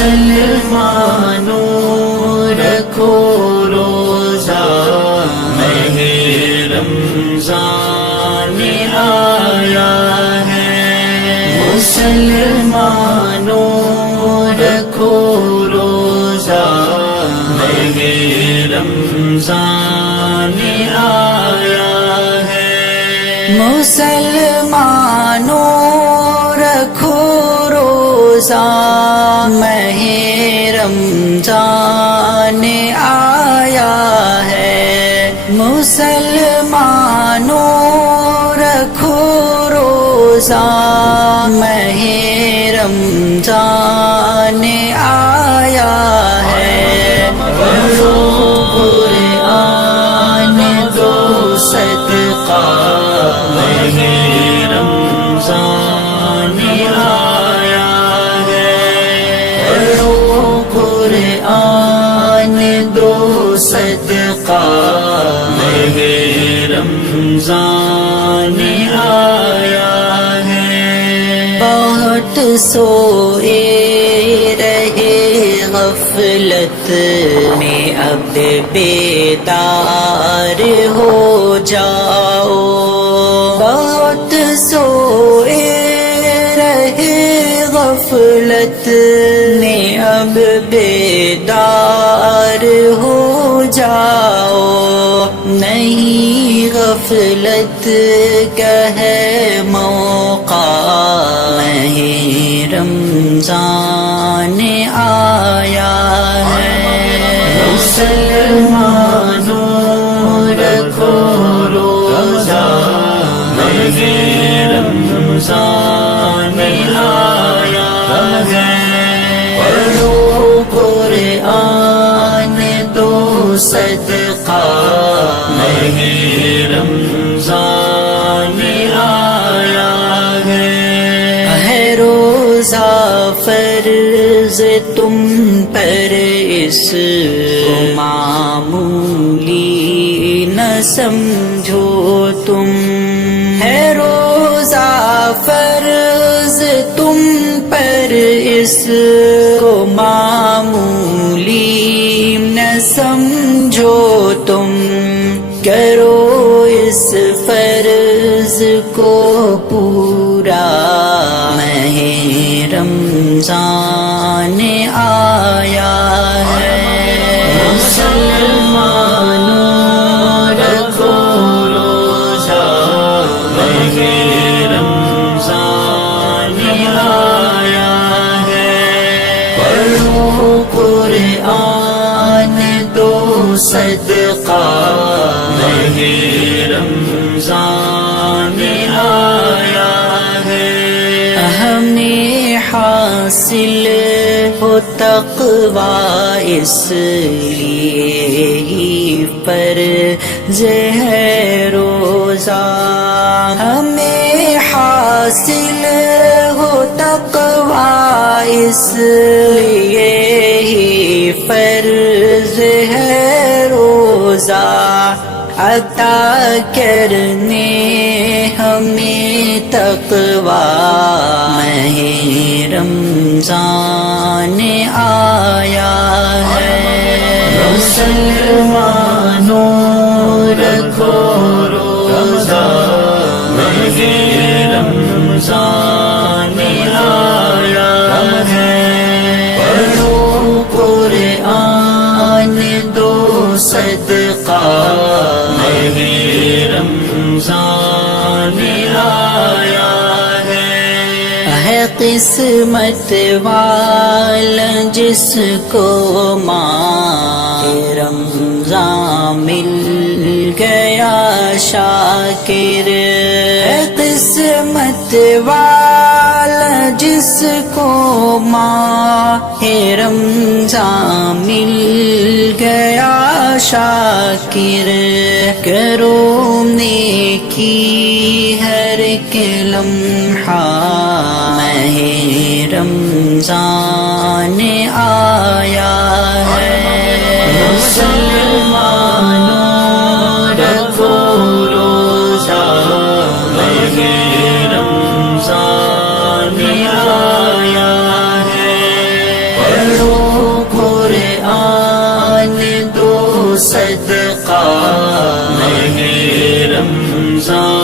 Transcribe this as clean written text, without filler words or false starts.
مسلمانوں رکھو روزہ ماہ رمضان آیا ہے، مسلمانوں رکھو روزہ ماہ رمضان آیا ہے، مسلمانوں رکھو روزہ ماہ رمضان آیا ہے، مسلمانوں رکھو روزہ ماہ رمضان آیا ہے، پڑھو قرآن دو صدقہ ماہ رمضان آیا ہے، پڑھو قرآن دو صدقہ ماہ رمضان آیا ہے، بہت سوئے رہے غفلت میں اب بیدار ہو جاؤ، بہت سوئے رہے غفلت میں اب بیدار ہو جاؤ، نہیں غفلت کا ہے موقع ماہ رمضان آیا ہے، مسلمانوں رکھو روزہ ماہ رمضان آیا ہے، پڑھو قرآن دو صدقہ ماہ رمضان آیا ہے، روزہ فرض تم پر اس کو معمولی نہ سمجھو تم، ہے روزہ فرض تم پر اس کو معمولی نہ سمجھو تم، کرو اس فرض کو پورا ماہ رمضان آیا ہے، مسلمانوں رکھو روزہ ماہ رمضان آیا ہے، پڑھو قرآن دو صدقہ ماہ رمضان آیا ہے، ہمیں حاصل ہو تقوی اس لیے ہی فرض ہے روزہ، ہمیں حاصل ہو تقوی اس لیے ہی فرض ہے روزہ، عطا کرنے ہمیں تقوی ماہ رمضان آیا ہے، مسلمانوں رکھو روزہ ماہ رمضان آیا ہے، پڑھو قرآن دو صدقہ ماہ رمضان آیا ہے، قسمت والا جس کو ماہ رمضان مل گیا شاکر، قسمت والا جس کو ماہ رمضان مل گیا شاکر، کرو نیکی ہر ایک لمحہ ماہ رمضان آیا ہے، مسلمانوں رکھو روزہ ماہ رمضان آیا ہے، دو صدقہ ماہ رمضان